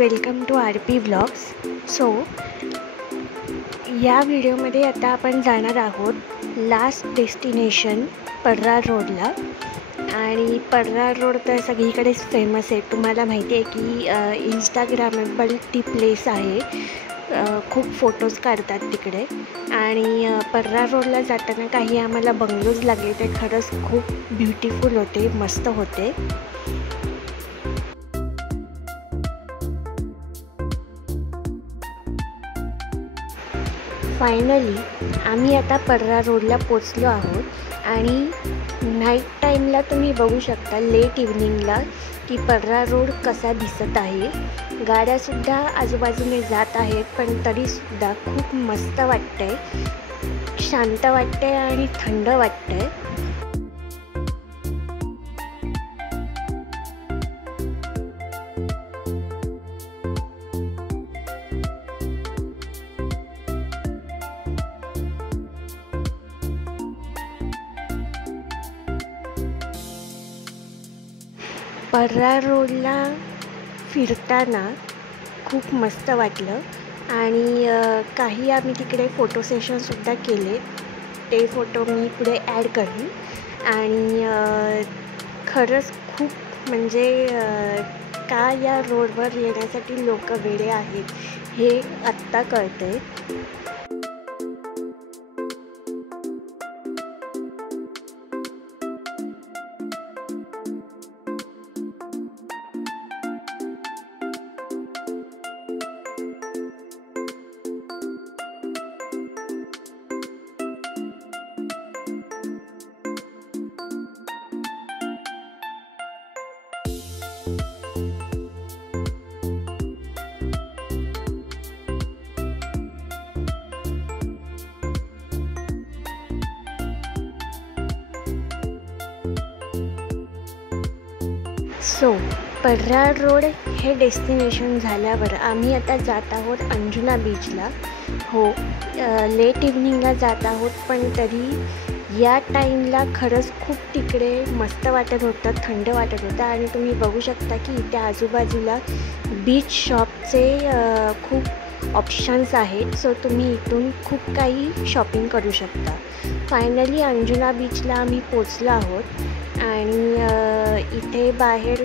Welcome to R P vlogs. So या व्हिडिओमध्ये आता आपण जाणार आहोत लास्ट डेस्टिनेशन पर्रार रोडला. आणि पर्रार रोड तर सगळीकडेच फेमस आहे. तुम्हाला माहिती आहे की इंस्टाग्रामेबल ती प्लेस आहे. खूप फोटोज काढतात तिकडे. आणि पर्रार रोडला जाताना काही आम्हाला बंगलोज लागले. ते खरंच खूप ब्युटिफुल होते, मस्त होते. फायनली आम्ही आता पर्रार रोडला पोचलो आहोत. आणि नाईट टाईमला तुम्ही बघू शकता, लेट इव्हनिंगला की पर्रार रोड कसा दिसत आहे. गाड्यासुद्धा आजूबाजूने जात आहेत, पण तरीसुद्धा खूप मस्त वाटतंय, शांत वाटतंय आणि थंड वाटतंय. पर्रार रोडला फिरताना खूप मस्त वाटलं. आणि काही आम्ही तिकडे फोटो सेशनसुद्धा केले. ते फोटो मी पुढे ॲड करीन. आणि खरंच खूप म्हणजे का या रोडवर येण्यासाठी लोक वेडे आहेत हे आत्ता कळतंय. सो पर्रार रोड हे डेस्टिनेशन झाल्यावर आम्ही आता जात आहोत अंजुना बीचला. हो, लेट इव्हनिंगला जात आहोत, पण तरी या टाईमला खरंच खूप तिकडे मस्त वाटत होतं, थंड वाटत होतं. आणि तुम्ही बघू शकता की इथे आजूबाजूला बीच शॉपचे खूप ऑप्शन्स आहेत. सो तुम्ही इथून खूप काही शॉपिंग करू शकता. फायनली अंजुना बीचला आम्ही पोचलो आहोत. आणि इथे बाहेर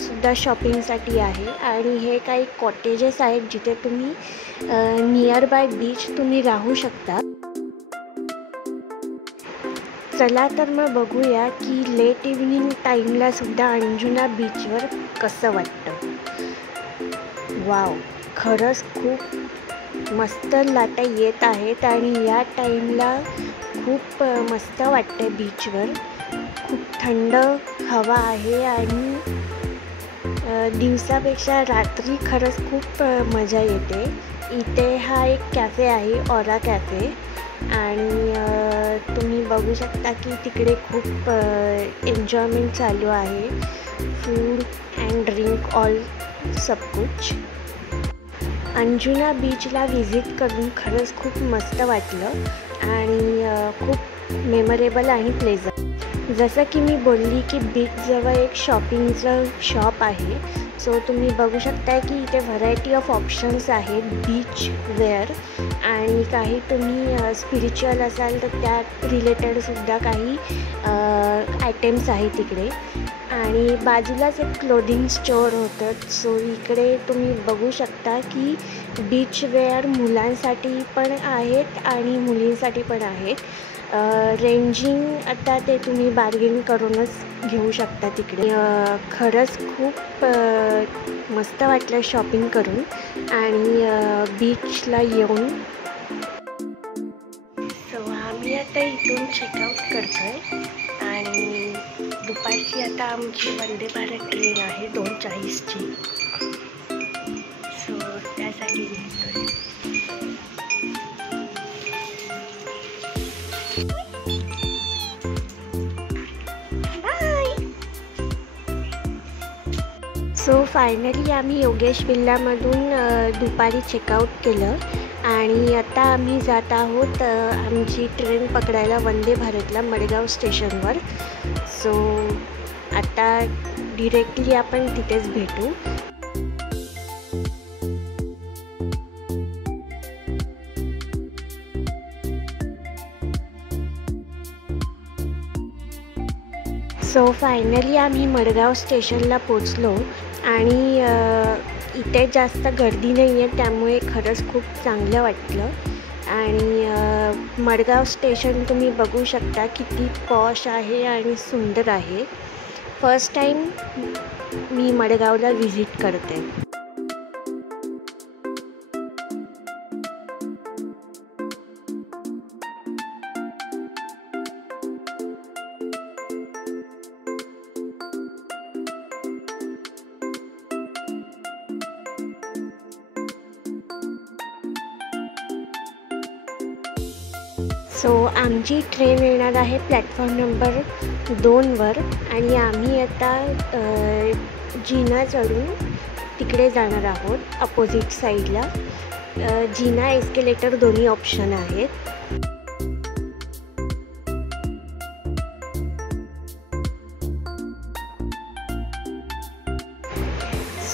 सुद्धा शॉपिंगसाठी आहे. आणि हे काही कॉटेजेस आहेत जिथे तुम्ही नियर बाय बीच तुम्ही राहू शकता. चला तर मग बघूया की लेट इव्हनिंग टाईमला सुद्धा अंजुना बीचवर कसं वाटतं. वाव, खरंच खूप मस्त लाटा येत आहेत. आणि या टाईमला खूप मस्त वाटतं बीचवर. खूप थंड हवा आहे. आणि दिवसापेक्षा रात्री खरंच खूप मजा येते. इथे हा एक कॅफे आहे, ऑरा कॅफे. आणि तुम्ही बघू शकता की तिकडे खूप एन्जॉयमेंट चालू आहे. फूड अँड ड्रिंक ऑल सब कुछ. अंजुना बीचला व्हिजिट करून खरंच खूप मस्त वाटलं. आणि खूप मेमोरेबल आणि प्लेझंट. जसं की मी बोलली की बीचजवळ एक शॉपिंगचं शॉप आहे. सो तुम्ही बघू शकता की इथे व्हरायटी ऑफ ऑप्शन्स आहेत बीच वेअर. आणि काही तुम्ही स्पिरिच्युअल असाल तर त्या रिलेटेडसुद्धा काही आयटेम्स आहेत तिकडे. आणि बाजूलाच एक क्लोदिंग स्टोअर होतं. सो इकडे तुम्ही बघू शकता की बीच वेअर मुलांसाठी पण आहेत आणि मुलींसाठी पण आहेत. रेंजिंग आता ते तुम्ही बार्गेन करूनच घेऊ शकता तिकडे. खरंच खूप मस्त वाटलं शॉपिंग करून आणि बीचला येऊन. सो आम्ही आता इथून चेकआउट करतो आहे. आणि दुपारची आता आमची वंदे भारत ट्रेन आहे 2:40ची. सो त्यासाठी निघतोय. सो फायनली आम्ही योगेश विल्लामधून दुपारी चेकआउट केलं. आणि आता आम्ही जात आहोत आमची ट्रेन पकडायला वंदे भारतला मडगाव स्टेशनवर. सो आता डिरेक्टली आपण तिथेच भेटू. सो फायनली आम्ही मडगाव स्टेशनला पोचलो आणि इथे जास्त गर्दी नाही आहे, त्यामुळे खरंच खूप चांगलं वाटलं. आणि मडगाव स्टेशन तुम्ही बघू शकता किती पॉश आहे आणि सुंदर आहे. फर्स्ट टाईम मी मडगावला व्हिजिट करते. सो आमची ट्रेन येणार आहे प्लॅटफॉर्म नंबर 2वर आणि आम्ही आता जिना चढून तिकडे जाणार आहोत अपोजिट साईडला. जिना एस्केलेटर दोन्ही ऑप्शन आहेत.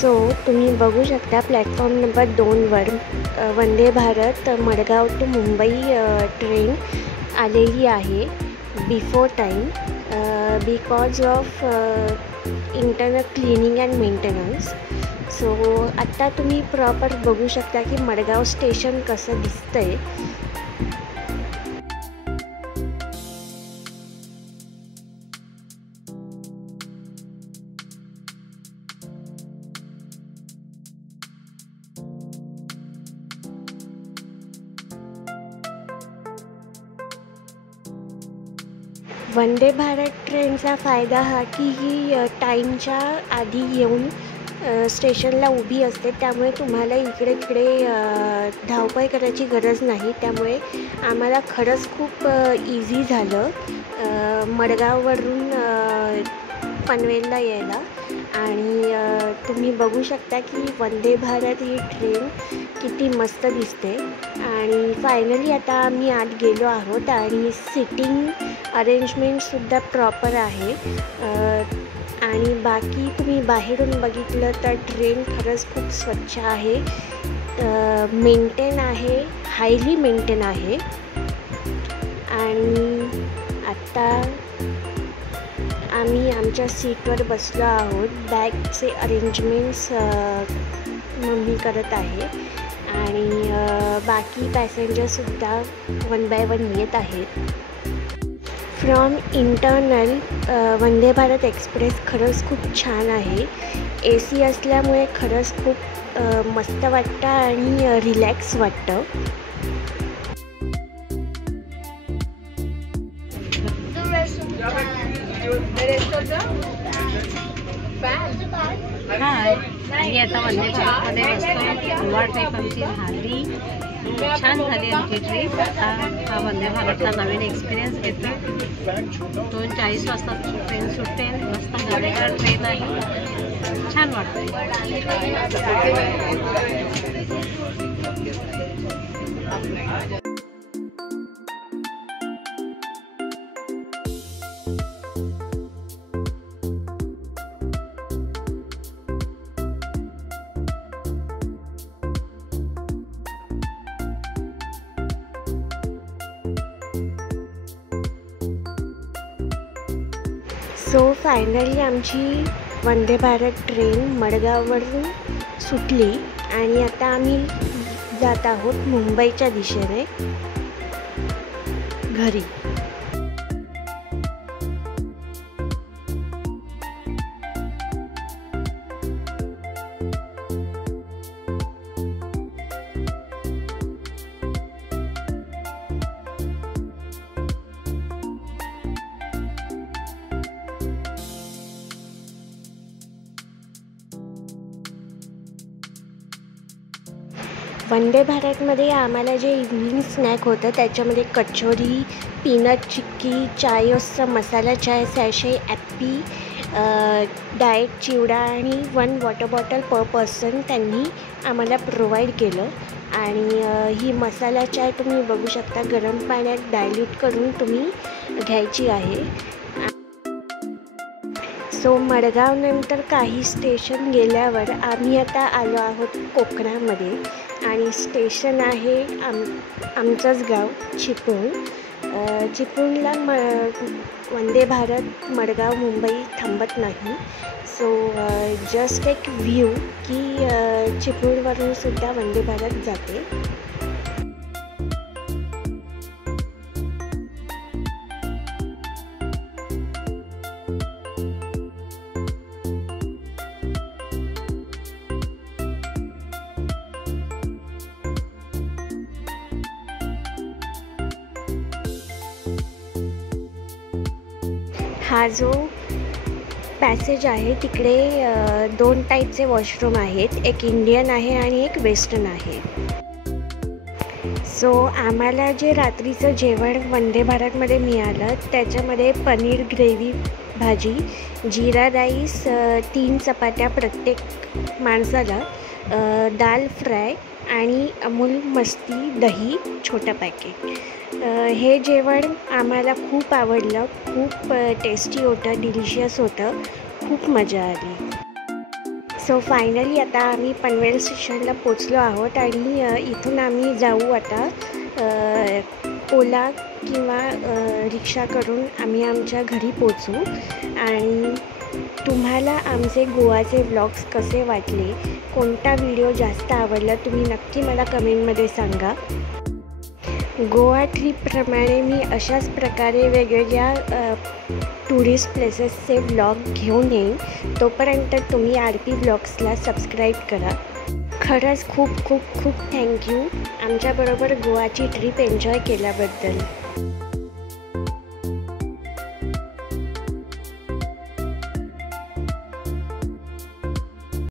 सो तुम्ही बघू शकता प्लॅटफॉर्म नंबर 2वर वंदे भारत मडगाव टू मुंबई ट्रेन आलेली आहे before time because of internal cleaning and maintenance. So आत्ता तुम्ही प्रॉपर बघू शकता की मडगाव स्टेशन कसं दिसतंय. वंदे भारत ट्रेनचा फायदा हा की ही टाईमच्या आधी येऊन स्टेशनला उभी असते, त्यामुळे तुम्हाला इकडे तिकडे धावपळ करायची गरज नाही. त्यामुळे आम्हाला खरंच खूप इझी झालं मडगाववरून पनवेलला यायला. आणि तुम्ही बघू शकता की वंदे भारत ही ट्रेन किती मस्त दिसते. आणि फायनली आता आम्ही आत गेलो आहोत आणि सिटिंग अरेंजमेंटसुद्धा प्रॉपर आहे. आणि बाकी तुम्ही बाहेरून बघितलं तर ट्रेन खरंच खूप स्वच्छ आहे, मेंटेन आहे, हायली मेंटेन आहे. आणि आत्ता आम्ही आमच्या सीटवर बसलो आहोत. बॅगचे अरेंजमेंट्स मम्मी करत आहे आणि बाकी पॅसेंजरसुद्धा 1 बाय 1 येत आहेत. From internal Vande Bharat express खरंच खूप छान आहे. AC असल्यामुळे खरंच खूप मस्त वाटतं आणि रिलॅक्स वाटतं. मी आता वंदे भारतमध्ये बसतो. गोवा ट्रिप आमची झाली, छान झाली आमची ट्रिप. आता हा वंदे भारतचा नवीन एक्सपिरियन्स घेते. 2:40 वाजता ट्रेन सुटते. मस्त गाडीवर ट्रेन आहे, छान वाटते. सो फायनली आमची वंदे भारत ट्रेन मडगाववरून सुटली आणि आता आम्ही जात आहोत मुंबईच्या दिशेने घरी. वंदे भारतमध्ये आम्हाला जे इव्हनिंग स्नॅक होतं त्याच्यामध्ये कचोरी, पीनट चिक्की, चायोसचा मसाला चाय सॅशे, ॲप्पी, डाएट चिवडा आणि 1 वॉटर बॉटल पर पर्सन त्यांनी आम्हाला प्रोव्हाइड केलं. आणि ही मसाला चाय तुम्ही बघू शकता गरम पाण्यात डायल्यूट करून तुम्ही घ्यायची आहे. सो मडगावनंतर काही स्टेशन गेल्यावर आम्ही आता आलो आहोत कोकणामध्ये आणि स्टेशन आहे आमचंच गाव चिपळूण. चिपळूणला वंदे भारत मडगाव मुंबई थांबत नाही. सो जस्ट एक व्ह्यू की चिपळूणवरून सुद्धा वंदे भारत जाते. हा जो पॅसेज आहे तिकडे 2 टाईपचे वॉशरूम आहेत. एक इंडियन आहे आणि एक वेस्टर्न आहे. सो आम्हाला जे रात्रीचं जेवण वंदे भारतमध्ये मिळालं त्याच्यामध्ये पनीर ग्रेव्ही भाजी, जिरा राईस, 3 चपात्या प्रत्येक माणसाला, दाल फ्राय आणि अमूल मस्ती दही छोटं पॅकेट. हे जेवण आम्हाला खूप आवडलं. खूप टेस्टी होतं, डिलिशियस होतं. खूप मजा आली. सो फायनली आता आम्ही पनवेल स्टेशनला पोचलो आहोत आणि इथून आम्ही जाऊ आता ओला किंवा रिक्षा करून आम्ही आमच्या घरी पोचू. आणि तुम्हाला आमचे गोवाचे व्लॉग्स कसे वाटले, कोणता व्हिडिओ जास्त आवडला तुम्ही नक्की मला कमेंटमध्ये सांगा. गोवा ट्रिपप्रमाणे मी अशाच प्रकारे वेगवेगळ्या टुरिस्ट प्लेसेसचे व्लॉग घेऊन येईन. तोपर्यंत तुम्ही RP व्लॉग्सला सबस्क्राईब करा. खरंच खूप खूप खूप थँक्यू आमच्याबरोबर गोवाची ट्रिप एन्जॉय केल्याबद्दल.